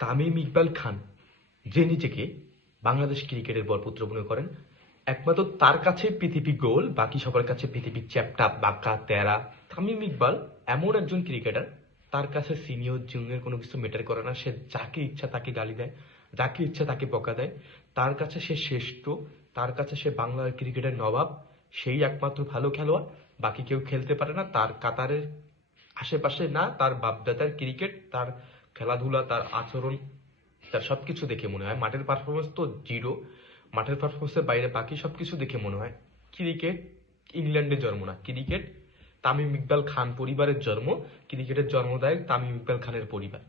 তামিম ইকবাল খান, যে নিজেকে বাংলাদেশ ক্রিকেটের বরপুত্র মনে করেন, একমাত্র তার কাছে পৃথিবী গোল, বাকি সবার কাছে পৃথিবী চ্যাপ্টা, বাঁকা, তেরা। তামিম ইকবাল এমন একজন ক্রিকেটার, তার কাছে সিনিয়র জুনিয়র কোনো কিছু ম্যাটার করে না। সে যাকে ইচ্ছা তাকে গালি দেয়, যাকে ইচ্ছা তাকে বকা দেয়। তার কাছে সে শ্রেষ্ঠ, তার কাছে সে বাংলার ক্রিকেটের নবাব। সেই একমাত্র ভালো খেলোয়াড়, বাকি কেউ খেলতে পারে না তার কাতারের আশেপাশে। না তার বাপদাদার ক্রিকেট, তার খেলাধুলা, তার আচরণ, তার সবকিছু দেখে মনে হয় মাঠের পারফরমেন্স তো জিরো। মাঠের পারফরমেন্সের বাইরে বাকি সবকিছু দেখে মনে হয় ক্রিকেট ইংল্যান্ডের জন্ম না, ক্রিকেট তামিম ইকবাল খান পরিবারের জন্ম। ক্রিকেটের জন্মদায়ক তামিম ইকবাল খানের পরিবার।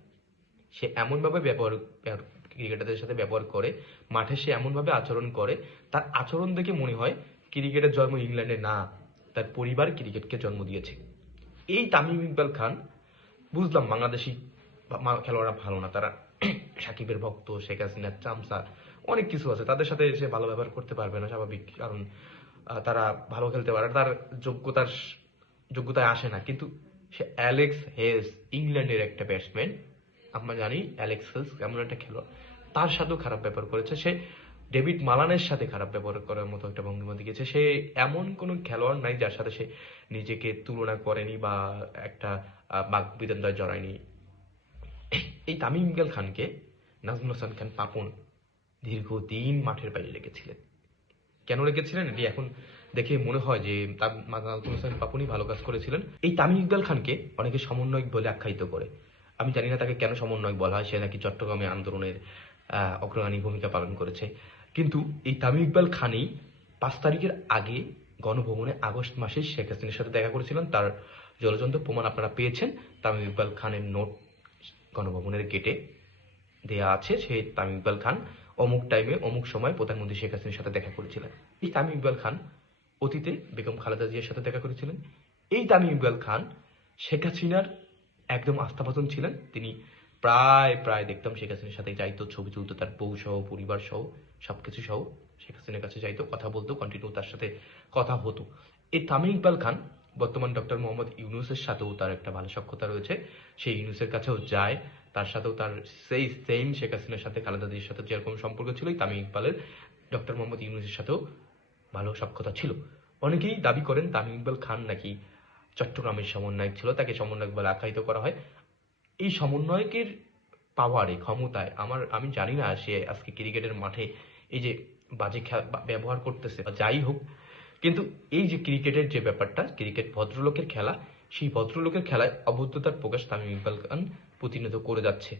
সে এমনভাবে ক্রিকেটারদের সাথে ব্যবহার করে, মাঠে সে এমনভাবে আচরণ করে, তার আচরণ দেখে মনে হয় ক্রিকেটের জন্ম ইংল্যান্ডে না, তার পরিবার ক্রিকেটকে জন্ম দিয়েছে। এই তামিম ইকবাল খান, বুঝলাম বাংলাদেশি খেলোয়াড়রা ভালো না, তারা সাকিবের ভক্ত, শেখ হাসিনার চামচা, অনেক কিছু আছে, তাদের সাথে সে ভালো ব্যবহার করতে পারবে না, স্বাভাবিক। কারণ তারা ভালো খেলতে পারে, তার যোগ্যতায় আসে না। কিন্তু সে অ্যালেক্স হেস, ইংল্যান্ডের একটা ব্যাটসম্যান, আমরা জানি অ্যালেক্স হেস এমন একটা খেলোয়াড়, তার সাথেও খারাপ ব্যবহার করেছে সে। ডেভিড মালানের সাথে খারাপ ব্যবহার করার মতো একটা ভঙ্গিমা দিয়েছে সে। এমন কোনো খেলোয়াড় নাই যার সাথে সে নিজেকে তুলনা করেনি বা একটা বাকবিতন্ডায় জড়ায়নি। এই তামিম ইকবাল খানকে নাজমুল হাসান খান পাপন দীর্ঘদিন মাঠের বাইরে রেখেছিলেন। কেন রেখেছিলেন এটি এখন দেখে মনে হয় যে নাজমুল হাসান পাপনই ভালো কাজ করেছিলেন। এই তামিম ইকবাল খানকে অনেকে সমন্বয়ক বলে আখ্যায়িত করে। আমি জানি না তাকে কেন সমন্বয়ক বলা হয়, সে নাকি চট্টগ্রামে আন্দোলনের অগ্রগামী ভূমিকা পালন করেছে। কিন্তু এই তামিম ইকবাল খানই 5 তারিখের আগে গণভবনে আগস্ট মাসে শেখ হাসিনার সাথে দেখা করেছিলেন। তার জলযন্ত্র প্রমাণ আপনারা পেয়েছেন। তামিম ইকবাল খানের নোট গণভবনের গেটে দেয়া আছে। সে তামিম ইকবাল খান অমুক টাইমে অমুক সময় প্রধানমন্ত্রী শেখ হাসিনার সাথে দেখা করেছিলেন। এই তামিম ইকবাল খান অতীতে বেগম খালেদা জিয়ার সাথে দেখা করেছিলেন। এই তামিম ইকবাল খান শেখ হাসিনার একদম আস্থাভাজন ছিলেন। তিনি প্রায় প্রায় দেখতাম শেখ হাসিনার সাথে যাইতো, ছবি তুলতো, তার বউ সহ, পরিবার সহ, সবকিছু সহ শেখ হাসিনার কাছে যাইতো, কথা বলতো, কন্টিনিউ তার সাথে কথা হতো। এই তামিম ইকবাল খান বর্তমান ডক্টর মোহাম্মদ ইউনুসের সাথেও তার একটা ভালো সখ্যতা রয়েছে। সেই ইউনুসের কাছেও যায়, তার সাথেও তার সেই সেম শেখ হাসিনার সাথে, খালেদা জিয়ার সাথে যেরকম সম্পর্ক ছিল, তামিম ইকবালের ডক্টর মোহাম্মদ ইউনুসের সাথেও ভালো সখ্যতা ছিল। অনেকেই দাবি করেন তামিম ইকবাল খান নাকি চট্টগ্রামের সমন্বয়ক ছিল, তাকে সমন্বয়ক বলে আখ্যায়িত করা হয়। এই সমন্বয়কের পাওয়ারে, ক্ষমতায় আমি জানি না সে আজকে ক্রিকেটের মাঠে এই যে বাজে ব্যবহার করতেছে বা যাই হোক, কিন্তু এই যে ক্রিকেটের যে ব্যাপারটা, ক্রিকেট ভদ্রলোকের খেলা, সেই ভদ্রলোকের খেলায় অভদ্রতার প্রকাশ তামিম ইকবাল খান প্রতিনিয়ত করে যাচ্ছে।